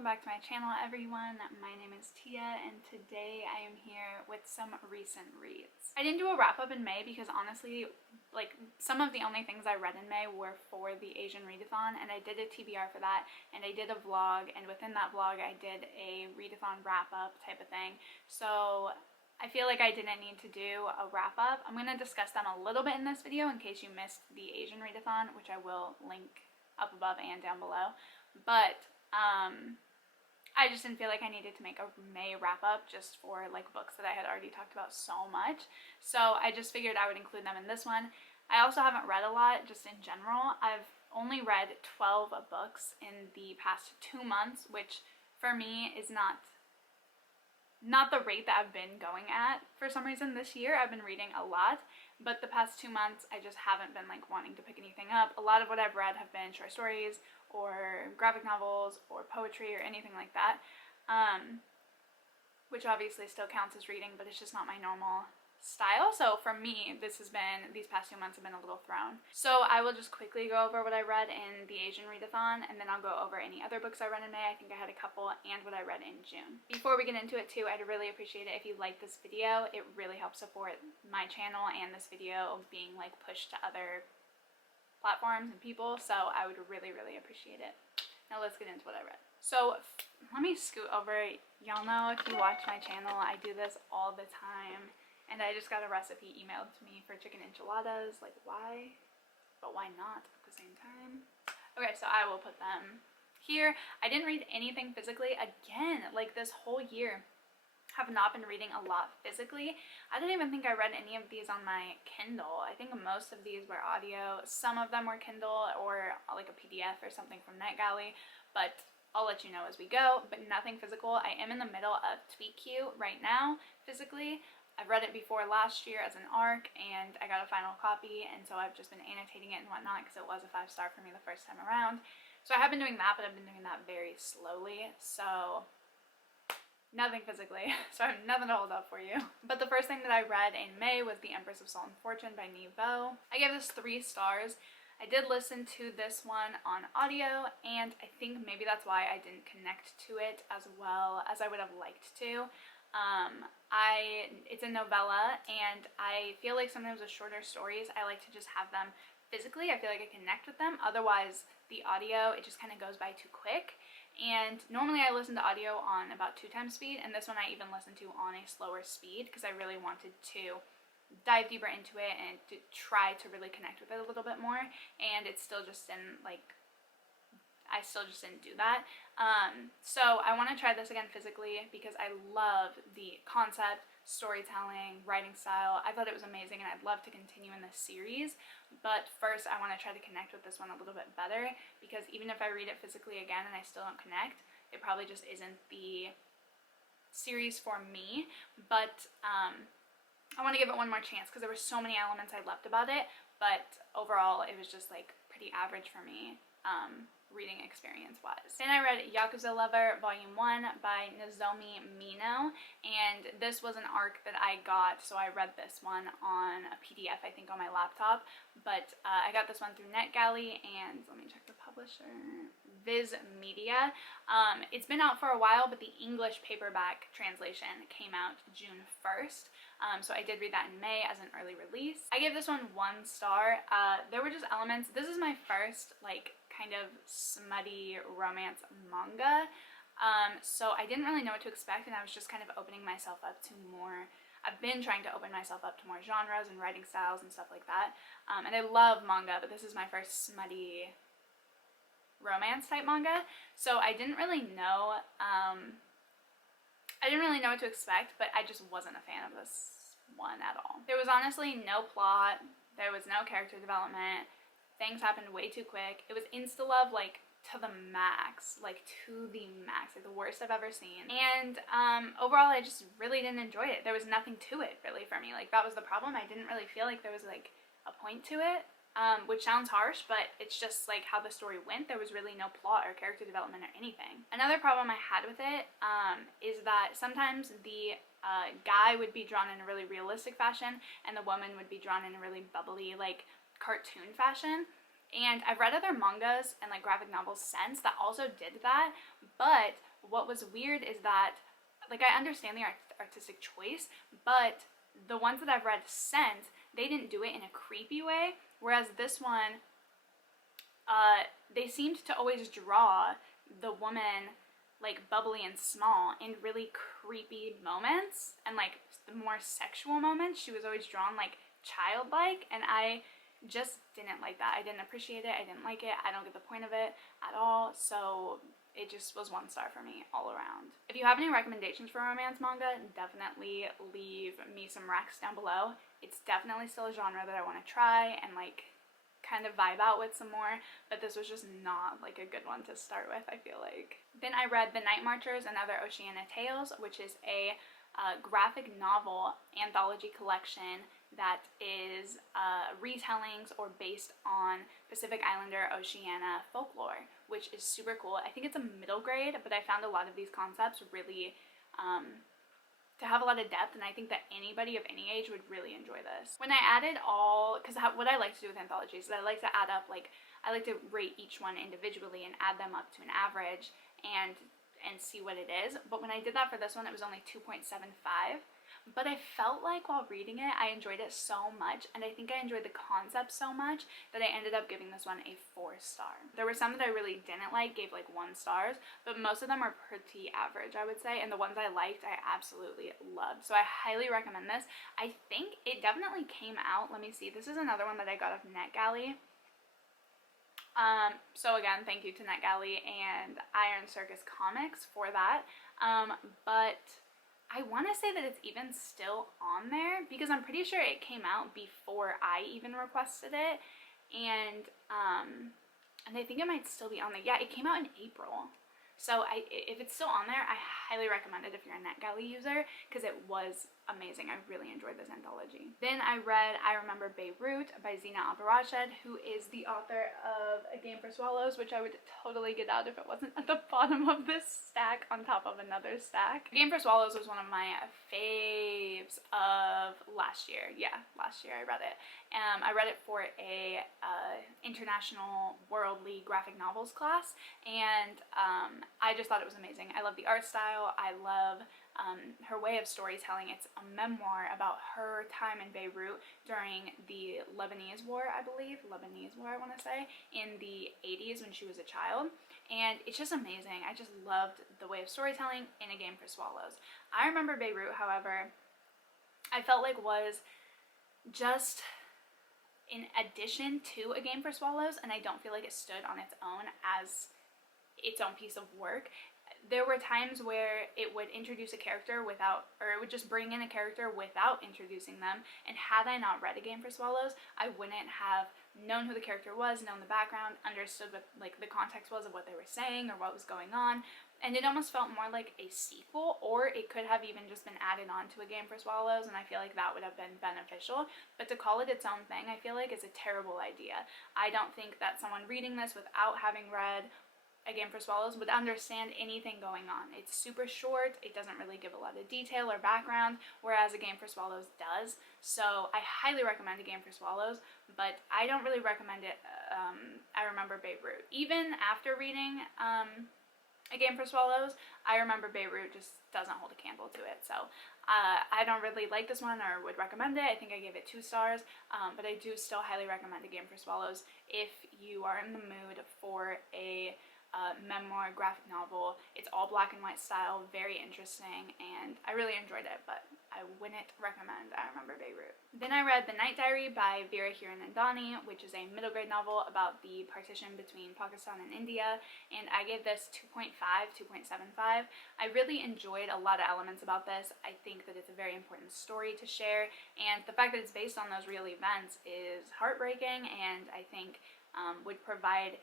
welcome back to my channel, everyone. My name is Tia, and today I am here with some recent reads. I didn't do a wrap-up in May because honestly, like, some of the only things I read in May were for the Asian readathon, and I did a TBR for that, and I did a vlog, and within that vlog I did a readathon wrap-up type of thing. So I feel like I didn't need to do a wrap-up. I'm going to discuss them a little bit in this video in case you missed the Asian readathon, which I will link up above and down below. But I just didn't feel like I needed to make a May wrap-up just for like books that I had already talked about so much. So I just figured I would include them in this one. I also haven't read a lot just in general. I've only read 12 books in the past 2 months, which for me is not the rate that I've been going at for some reason this year. I've been reading a lot, but the past 2 months I just haven't been like wanting to pick anything up. A lot of what I've read have been short stories or graphic novels or poetry or anything like that, which obviously still counts as reading, but it's just not my normal style. So for me, these past 2 months have been a little thrown. So I will just quickly go over what I read in the Asian readathon, and then I'll go over any other books I read in May. I think I had a couple, and what I read in June. Before we get into it too, I'd really appreciate it if you like this video. It really helps support my channel and this video being like pushed to other platforms and people, so I would really appreciate it. Now let's get into what I read. So let me scoot over. Y'all know if you watch my channel, I do this all the time. And I just got a recipe emailed to me for chicken enchiladas. Like, why? But why not at the same time? Okay, so I will put them here. I didn't read anything physically. Again, like this whole year, have not been reading a lot physically. I didn't even think I read any of these on my Kindle. I think most of these were audio. Some of them were Kindle or like a PDF or something from NetGalley, but I'll let you know as we go. But nothing physical. I am in the middle of Tweet Q right now physically. I've read it before last year as an ARC, and I got a final copy, and so I've just been annotating it and whatnot because it was a 5-star for me the first time around. So I have been doing that, but I've been doing that very slowly, so nothing physically, so I have nothing to hold up for you. But the first thing that I read in May was The Empress of Salt and Fortune by Nevo. I gave this 3 stars. I did listen to this one on audio, and I think maybe that's why I didn't connect to it as well as I would have liked to. It's a novella, and I feel like sometimes with shorter stories, I like to just have them physically. I feel like I connect with them. Otherwise, the audio, it just kind of goes by too quick. And normally I listen to audio on about 2 times speed, and this one I even listened to on a slower speed because I really wanted to dive deeper into it and to try to really connect with it a little bit more, and it still just didn't, like, I still just didn't do that. So I want to try this again physically because I love the concept, storytelling, writing style. I thought it was amazing, and I'd love to continue in this series. But first, I want to try to connect with this one a little bit better, because even if I read it physically again and I still don't connect, it probably just isn't the series for me. But I want to give it one more chance because there were so many elements I loved about it, but overall it was just like pretty average for me. Reading experience wise. Then I read Yakuza Lover Volume 1 by Nozomi Mino, and this was an ARC that I got, so I read this one on a PDF, I think, on my laptop, but I got this one through NetGalley, and let me check the publisher, Viz Media. It's been out for a while, but the English paperback translation came out June 1st. So I did read that in May as an early release. I gave this one 1 star. There were just elements. This is my first like kind of smutty romance manga, so I didn't really know what to expect, and I was just kind of opening myself up to more. I've been trying to open myself up to more genres and writing styles and stuff like that, and I love manga, but this is my first smutty romance type manga, so I didn't really know what to expect, but I just wasn't a fan of this one at all. There was honestly no plot, there was no character development, things happened way too quick. It was insta love, like, to the max, like the worst I've ever seen. And overall, I just really didn't enjoy it. There was nothing to it, really, for me. Like, that was the problem. I didn't really feel like there was, like, a point to it, which sounds harsh, but it's just, like, how the story went. There was really no plot or character development or anything. Another problem I had with it is that sometimes the guy would be drawn in a really realistic fashion, and the woman would be drawn in a really bubbly, like, cartoon fashion. And I've read other mangas and like graphic novels since that also did that, but what was weird is that, like, I understand the artistic choice, but the ones that I've read since, they didn't do it in a creepy way, whereas this one, they seemed to always draw the woman like bubbly and small in really creepy moments, and like the more sexual moments she was always drawn like childlike, and I just didn't like that. I didn't appreciate it. I didn't like it. I don't get the point of it at all. So it just was 1 star for me all around. If you have any recommendations for romance manga, definitely leave me some recs down below. It's definitely still a genre that I want to try and like kind of vibe out with some more, but this was just not like a good one to start with, I feel like. Then I read The Night Marchers and Other Oceania Tales, which is a graphic novel anthology collection that is retellings or based on Pacific Islander Oceania folklore, which is super cool. I think it's a middle grade, but I found a lot of these concepts really to have a lot of depth, and I think that anybody of any age would really enjoy this. When I added all, because what I like to do with anthologies is I like to add up, like, I like to rate each one individually and add them up to an average and see what it is. But when I did that for this one, it was only 2.75. But I felt like while reading it, I enjoyed it so much, and I think I enjoyed the concept so much that I ended up giving this one a 4 star. There were some that I really didn't like, gave like 1 stars, but most of them are pretty average, I would say, and the ones I liked, I absolutely loved. So I highly recommend this. I think it definitely came out, let me see, this is another one that I got off NetGalley. So again, thank you to NetGalley and Iron Circus Comics for that. But I want to say that it's even still on there because I'm pretty sure it came out before I even requested it, and I think it might still be on there. Yeah, it came out in April. So if it's still on there, I highly recommend it if you're a NetGalley user, because it was amazing. I really enjoyed this anthology. Then I read I Remember Beirut by Zina Abarashid, who is the author of A Game for Swallows, which I would totally get out if it wasn't at the bottom of this stack on top of another stack. A Game for Swallows was one of my faves of last year. Yeah, last year I read it. I read it for a international worldly graphic novels class, and I just thought it was amazing. I love the art style. I love her way of storytelling. It's a memoir about her time in Beirut during the Lebanese War, I believe. Lebanese War, I want to say, in the 80s when she was a child. And it's just amazing. I just loved the way of storytelling in A Game for Swallows. I Remember Beirut, however, I felt like was just in addition to A Game for Swallows, and I don't feel like it stood on its own as its own piece of work. There were times where it would introduce a character without, or it would just bring in a character without introducing them, and had I not read A Game for Swallows, I wouldn't have known who the character was, known the background, understood what like the context was of what they were saying or what was going on, and it almost felt more like a sequel, or it could have even just been added on to A Game for Swallows, and I feel like that would have been beneficial. But to call it its own thing, I feel like is a terrible idea. I don't think that someone reading this without having read A Game for Swallows would understand anything going on. It's super short, it doesn't really give a lot of detail or background, whereas A Game for Swallows does. So I highly recommend A Game for Swallows, but I don't really recommend it, I Remember Beirut. Even after reading A Game for Swallows, I Remember Beirut just doesn't hold a candle to it. So I don't really like this one or would recommend it. I think I gave it 2 stars, but I do still highly recommend A Game for Swallows if you are in the mood for a memoir, graphic novel. It's all black and white style, very interesting, and I really enjoyed it, but I wouldn't recommend I Remember Beirut. Then I read The Night Diary by Veera Hiranandani, which is a middle grade novel about the partition between Pakistan and India, and I gave this 2.5, 2.75. I really enjoyed a lot of elements about this. I think that it's a very important story to share, and the fact that it's based on those real events is heartbreaking, and I think would provide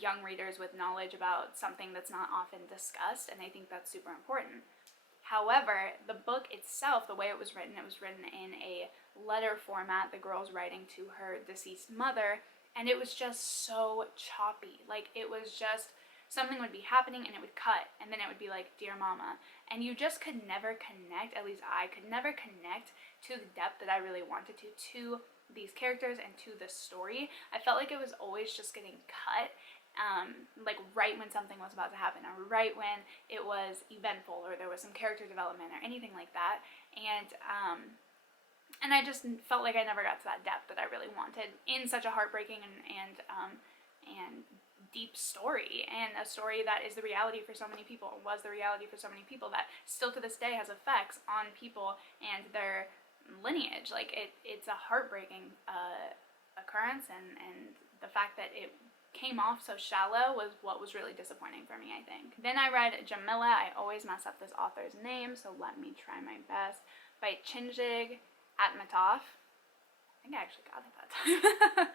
young readers with knowledge about something that's not often discussed, and I think that's super important. However, the book itself, the way it was written in a letter format the girl's writing to her deceased mother, and it was just so choppy. Like, it was just, something would be happening and it would cut, and then it would be like, "Dear Mama," and you just could never connect, at least I could never connect to the depth that I really wanted to these characters and to the story. I felt like it was always just getting cut, like right when something was about to happen, or right when it was eventful, or there was some character development, or anything like that. And I just felt like I never got to that depth that I really wanted in such a heartbreaking and deep story, and a story that is the reality for so many people, was the reality for so many people, that still to this day has effects on people and their lineage. Like, it's a heartbreaking occurrence, and the fact that it came off so shallow was what was really disappointing for me, I think. Then I read Jamila. I always mess up this author's name, so let me try my best. By tiaschmidt. I think I actually got it that time.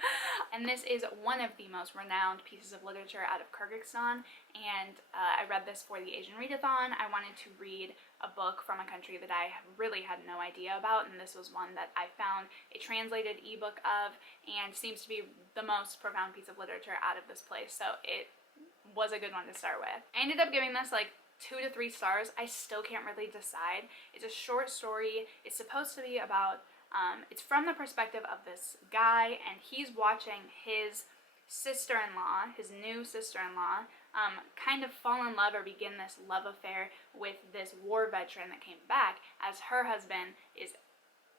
And this is one of the most renowned pieces of literature out of Kyrgyzstan, and I read this for the Asian Readathon. I wanted to read a book from a country that I really had no idea about, and this was one that I found a translated ebook of, and seems to be the most profound piece of literature out of this place, so it was a good one to start with. I ended up giving this like 2 to 3 stars. I still can't really decide. It's a short story. It's supposed to be about it's from the perspective of this guy, and he's watching his sister-in-law, his new sister-in-law, kind of fall in love or begin this love affair with this war veteran that came back, as her husband is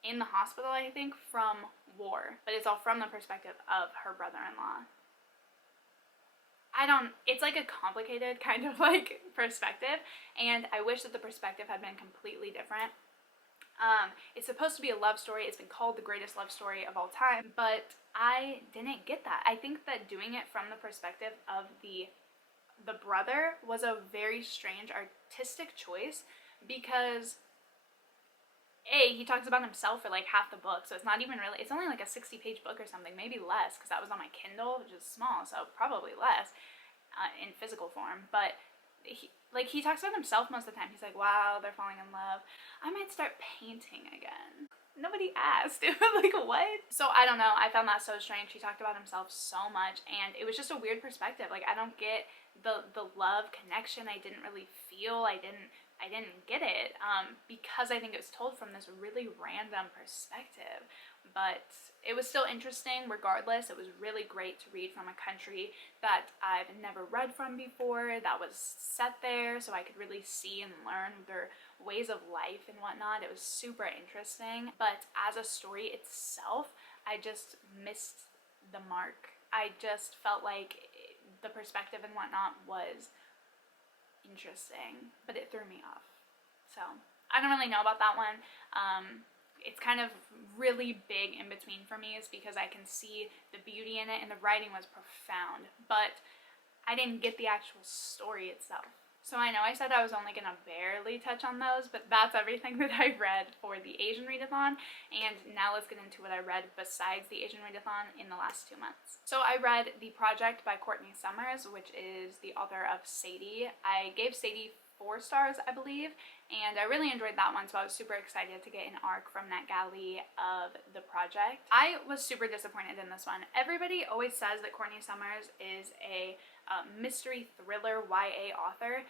in the hospital, I think, from war. But it's all from the perspective of her brother-in-law. It's like a complicated kind of like perspective, and I wish that the perspective had been completely different. It's supposed to be a love story. It's been called the greatest love story of all time, but I didn't get that. I think that doing it from the perspective of the brother was a very strange artistic choice, because he talks about himself for like half the book, so it's not even really, it's only like a 60-page book or something, maybe less, because that was on my Kindle, which is small, so probably less in physical form. But he talks about himself most of the time. He's like, wow, they're falling in love. I might start painting again. Nobody asked. Like, what? So I don't know. I found that so strange. He talked about himself so much, and it was just a weird perspective. Like, I don't get the love connection. I didn't really feel. I didn't get it, because I think it was told from this really random perspective. But it was still interesting regardless. It was really great to read from a country that I've never read from before, that was set there, so I could really see and learn their ways of life and whatnot. It was super interesting, but as a story itself, I just missed the mark. I just felt like the perspective and whatnot was interesting, but it threw me off. So I don't really know about that one. It's kind of really big in between for me, is because I can see the beauty in it, and the writing was profound, but I didn't get the actual story itself. So I know I said I was only gonna barely touch on those, but that's everything that I read for the Asian Readathon, and now let's get into what I read besides the Asian Readathon in the last 2 months. So I read The Project by Courtney Summers, which is the author of Sadie. I gave Sadie 4 stars, I believe, and I really enjoyed that one, so I was super excited to get an arc from that galley of The Project. I was super disappointed in this one. Everybody always says that Courtney Summers is a mystery thriller YA author.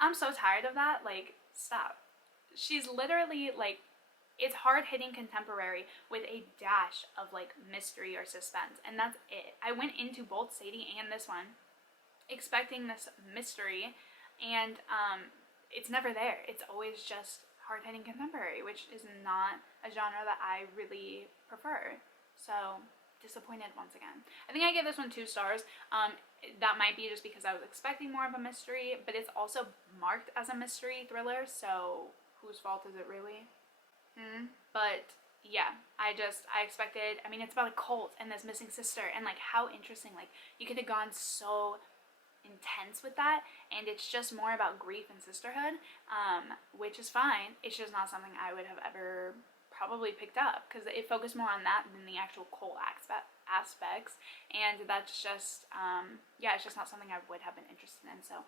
I'm so tired of that. Like, stop. She's literally like, it's hard-hitting contemporary with a dash of like mystery or suspense, and that's it. I went into both Sadie and this one expecting this mystery, and it's never there. It's always just hard-hitting contemporary, which is not a genre that I really prefer. So disappointed once again. I think I gave this one 2 stars. That might be just because I was expecting more of a mystery, but it's also marked as a mystery thriller, so whose fault is it really? But yeah, I expected, I mean, it's about a cult and this missing sister, and like, how interesting. Like, you could have gone so intense with that, and it's just more about grief and sisterhood, which is fine. It's just not something I would have ever probably picked up, because it focused more on that than the actual cult aspects, and that's just yeah, it's just not something I would have been interested in. So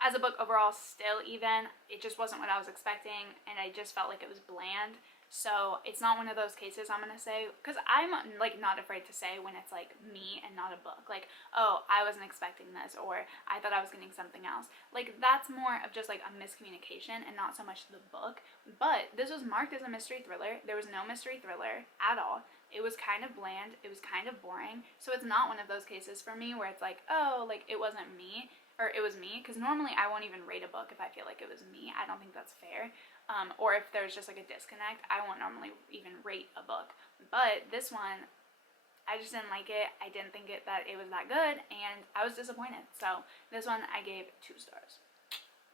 as a book overall, still even, it just wasn't what I was expecting, and I just felt like it was bland. So it's not one of those cases, I'm gonna say, because I'm like not afraid to say when it's like me and not a book, like, oh, I wasn't expecting this, or I thought I was getting something else. Like, that's more of just like a miscommunication and not so much the book. But this was marked as a mystery thriller. There was no mystery thriller at all. It was kind of bland, it was kind of boring, so it's not one of those cases for me where it's like, oh, like it wasn't me, or it was me, because normally I won't even rate a book if I feel like it was me. I don't think that's fair. Or if there's just like a disconnect, I won't normally even rate a book. But this one, I just didn't like it. I didn't think that it was that good, and I was disappointed. So this one I gave 2 stars.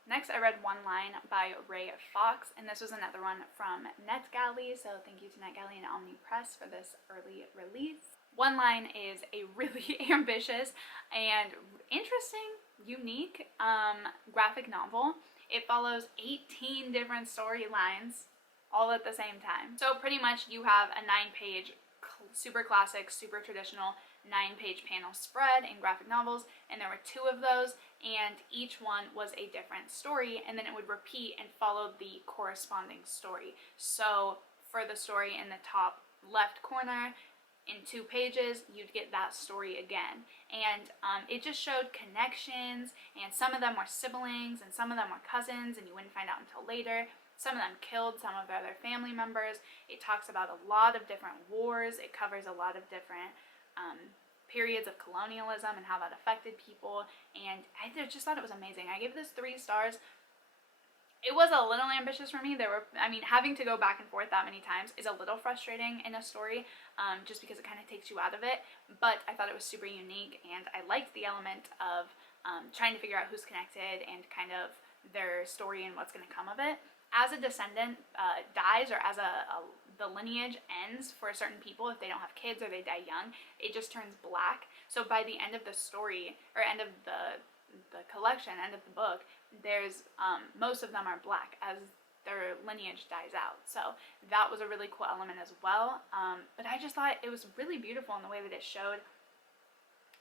Next, I read One Line by Ray Fox, and this was another one from NetGalley, so thank you to NetGalley and Omni Press for this early release. One Line is a really ambitious and interesting, unique graphic novel. It follows 18 different storylines all at the same time. So pretty much you have a 9-page, super classic, super traditional 9-page panel spread in graphic novels, and there were 2 of those, and each one was a different story, and then it would repeat and follow the corresponding story. So for the story in the top left corner, in 2 pages, you'd get that story again. And it just showed connections, and some of them were siblings, and some of them were cousins, and you wouldn't find out until later. Some of them killed some of their family members. It talks about a lot of different wars. It covers a lot of different periods of colonialism and how that affected people, and I just thought it was amazing. I gave this 3 stars. It was a little ambitious for me. Having to go back and forth that many times is a little frustrating in a story, just because it kind of takes you out of it, but I thought it was super unique, and I liked the element of trying to figure out who's connected and kind of their story and what's going to come of it. As a descendant dies, or as the lineage ends for certain people, if they don't have kids or they die young, it just turns black. So by the end of the story, or end of the collection, end of the book, there's most of them are black as their lineage dies out. So that was a really cool element as well. But I just thought it was really beautiful in the way that it showed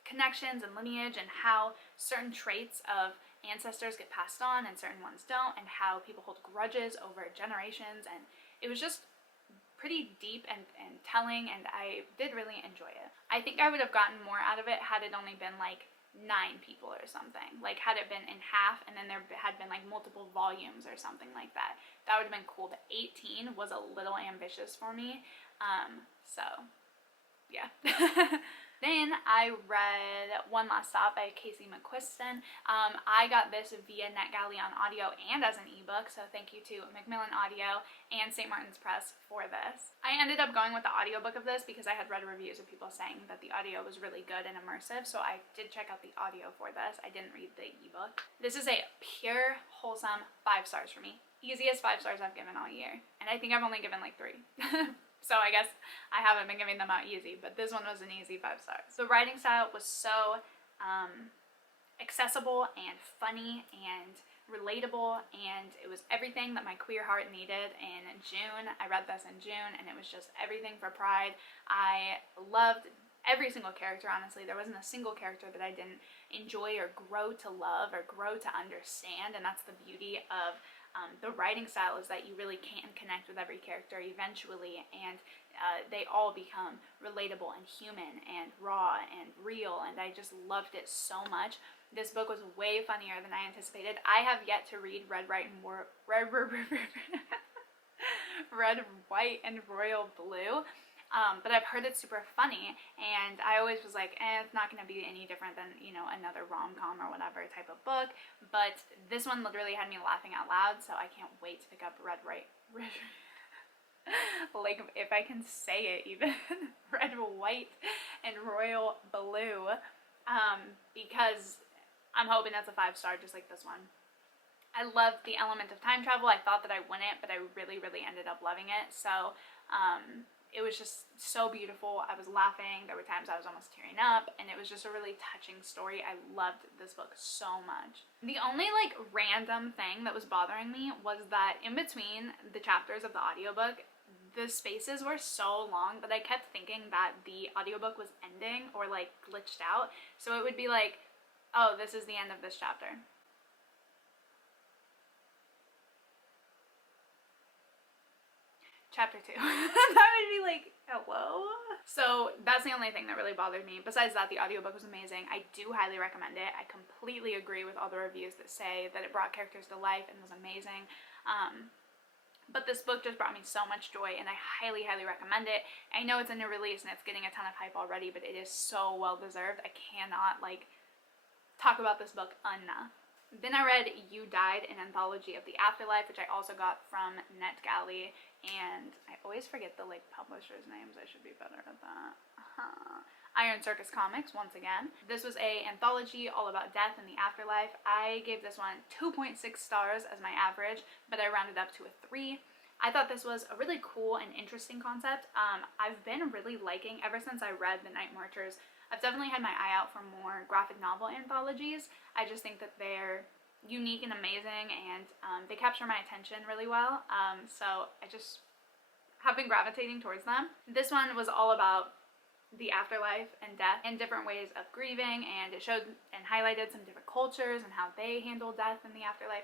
connections and lineage, and how certain traits of ancestors get passed on and certain ones don't, and how people hold grudges over generations, and it was just pretty deep and telling, and I did really enjoy it. I think I would have gotten more out of it had it only been like 9 people or something. Like had it been in half and then there had been like multiple volumes or something like that. That would have been cool, but 18 was a little ambitious for me. So yeah. Then I read One Last Stop by Casey McQuiston. I got this via NetGalley on audio and as an ebook, so thank you to Macmillan Audio and St. Martin's Press for this. I ended up going with the audiobook of this because I had read reviews of people saying that the audio was really good and immersive, so I did check out the audio for this. I didn't read the ebook. This is a pure, wholesome 5 stars for me. Easiest 5 stars I've given all year, and I think I've only given like 3. So I guess I haven't been giving them out easy, but this one was an easy 5 stars. The writing style was so accessible and funny and relatable, and it was everything that my queer heart needed in June. I read this in June, and it was just everything for Pride. I loved every single character, honestly. There wasn't a single character that I didn't enjoy or grow to love or grow to understand, and that's the beauty of the writing style, is that you really can connect with every character eventually, and they all become relatable and human and raw and real, and I just loved it so much. This book was way funnier than I anticipated. I have yet to read Red, White, and Royal Blue, but I've heard it's super funny, and I always was like, it's not going to be any different than, you know, another rom-com or whatever type of book, but this one literally had me laughing out loud, so I can't wait to pick up Red, like, if I can say it even, Red, White, and Royal Blue, because I'm hoping that's a 5 star just like this one. I loved the element of time travel. I thought that I wouldn't, but I really, really ended up loving it, so, it was just so beautiful. I was laughing. There were times I was almost tearing up, and it was just a really touching story. I loved this book so much. The only like random thing that was bothering me was that in between the chapters of the audiobook, the spaces were so long that I kept thinking that the audiobook was ending or like glitched out. So it would be like, oh, this is the end of this chapter. Chapter 2. That would be like, hello? So that's the only thing that really bothered me. Besides that, the audiobook was amazing. I do highly recommend it. I completely agree with all the reviews that say that it brought characters to life and was amazing. But this book just brought me so much joy, and I highly, highly recommend it. I know it's a new release and it's getting a ton of hype already, but it is so well deserved. I cannot like talk about this book enough. Then I read You Died, an anthology of the afterlife, which I also got from NetGalley, and I always forget the like publishers' names. I should be better at that. Iron Circus Comics, once again. This was a anthology all about death and the afterlife. I gave this one 2.6 stars as my average, but I rounded up to a 3. I thought this was a really cool and interesting concept. I've been really liking, ever since I read The Night Marchers, I've definitely had my eye out for more graphic novel anthologies. I just think that they're unique and amazing, and they capture my attention really well. So I just have been gravitating towards them. This one was all about the afterlife and death and different ways of grieving, and it showed and highlighted some different cultures and how they handle death in the afterlife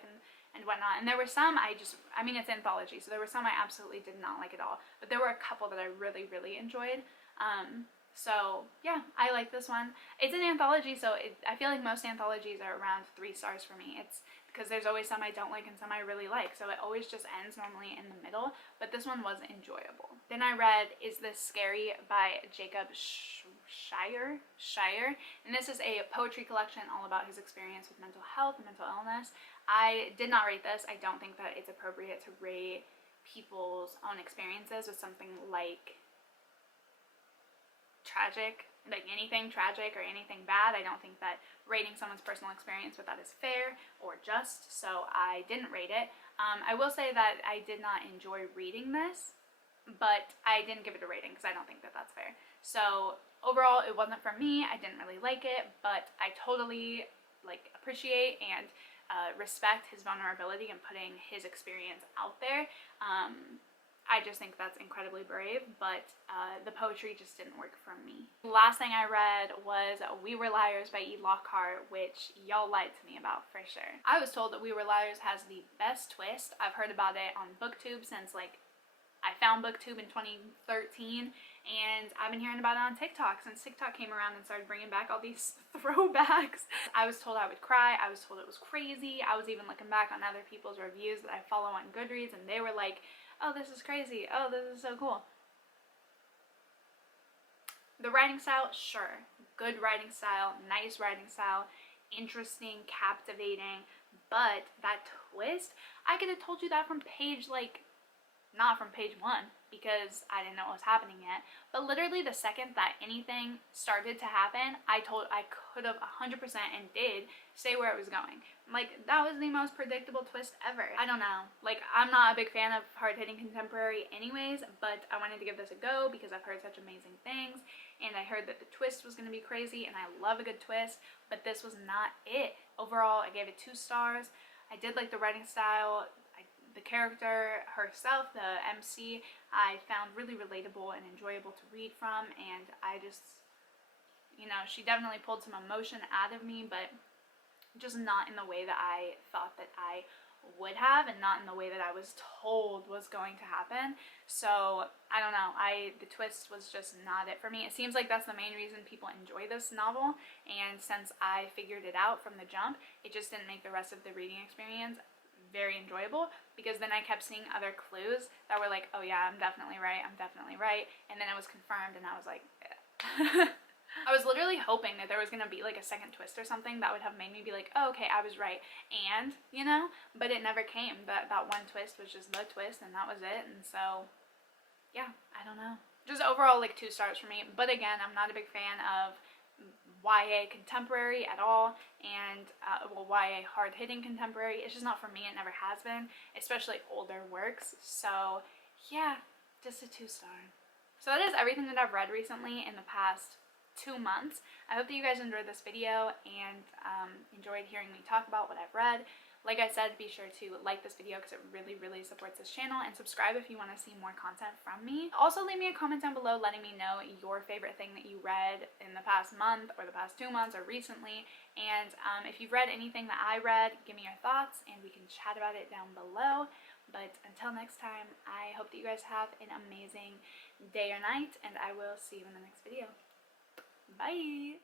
and whatnot. And there were some I mean, it's anthology, so there were some I absolutely did not like at all, but there were a couple that I really, really enjoyed. So yeah, I like this one. It's an anthology, so I feel like most anthologies are around 3 stars for me. It's because there's always some I don't like and some I really like, so it always just ends normally in the middle, but this one was enjoyable. Then I read Is This Scary by Jacob Shire, and this is a poetry collection all about his experience with mental health and mental illness. I did not rate this. I don't think that it's appropriate to rate people's own experiences with something like tragic, like anything tragic or anything bad. I don't think that rating someone's personal experience with that is fair or just, so I didn't rate it. I will say that I did not enjoy reading this, but I didn't give it a rating because I don't think that that's fair. So overall, it wasn't for me. I didn't really like it, but I totally like appreciate and respect his vulnerability and putting his experience out there. I just think that's incredibly brave, but the poetry just didn't work for me. The last thing I read was We Were Liars by E. Lockhart, which y'all lied to me about for sure. I was told that We Were Liars has the best twist. I've heard about it on BookTube since like I found BookTube in 2013, and I've been hearing about it on TikTok since TikTok came around and started bringing back all these throwbacks. I was told I would cry. I was told it was crazy. I was even looking back on other people's reviews that I follow on Goodreads, and they were like, oh, this is crazy. Oh, this is so cool. The writing style, sure. Good writing style, nice writing style, interesting, captivating, but that twist, I could have told you that from page, like, not from page 1, because I didn't know what was happening yet, but literally the second that anything started to happen, I could have 100% and did say where it was going. Like, that was the most predictable twist ever. I don't know. Like, I'm not a big fan of hard-hitting contemporary anyways, but I wanted to give this a go because I've heard such amazing things, and I heard that the twist was going to be crazy, and I love a good twist, but this was not it. Overall, I gave it 2 stars. I did like the writing style. The character herself, the MC, I found really relatable and enjoyable to read from, and I just, you know, she definitely pulled some emotion out of me, but just not in the way that I thought that I would have, and not in the way that I was told was going to happen. So I don't know, the twist was just not it for me. It seems like that's the main reason people enjoy this novel, and since I figured it out from the jump, it just didn't make the rest of the reading experience very enjoyable, because then I kept seeing other clues that were like, oh yeah, I'm definitely right, and then it was confirmed, and I was like, eh. I was literally hoping that there was gonna be like a second twist or something that would have made me be like, oh, okay, I was right, and, you know, but it never came. That one twist was just the twist, and that was it, and so, yeah, I don't know. Just overall, like, 2 stars for me, but again, I'm not a big fan of YA contemporary at all, and well, YA hard-hitting contemporary. It's just not for me. It never has been, especially older works. So yeah, just a 2 star. So that is everything that I've read recently in the past 2 months. I hope that you guys enjoyed this video and enjoyed hearing me talk about what I've read. Like I said, be sure to like this video because it really, really supports this channel, and subscribe if you want to see more content from me. Also, leave me a comment down below letting me know your favorite thing that you read in the past month or the past 2 months or recently. And if you've read anything that I read, give me your thoughts and we can chat about it down below. But until next time, I hope that you guys have an amazing day or night, and I will see you in the next video. Bye!